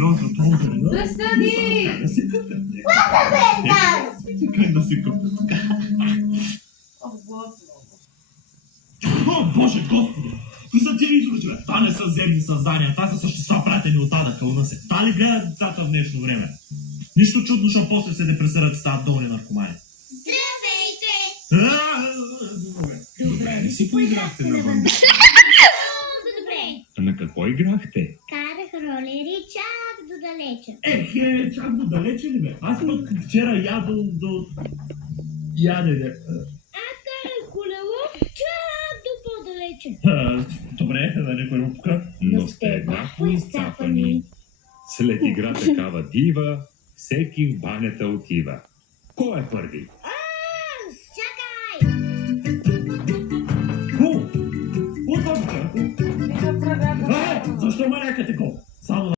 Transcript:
Да стани! Как да се къпне така? О, Боже Господи! Кои са тия изрази, бе? Това не са земни създания, това са същества, пратени от ада кълна се. Това ли гледат децата в днешно време? Нищо чудно, защото после се депресират и стават долни наркомани. Здравейте! Добре, не си поиграхте на вандали? Добре. На какво играхте? Карах ролери чак до далече. Ехе, чак до далече ли бе? Аз пък вчера ядол до... ядене. Аз карах колело чак до по-далече. Добре, да никой му пука. Но сте еднакво изцапани. След игра такава дива, всеки в банята отива. Кой е първи? Аз! Чакай! О, това бе? Защо ме някате го? Само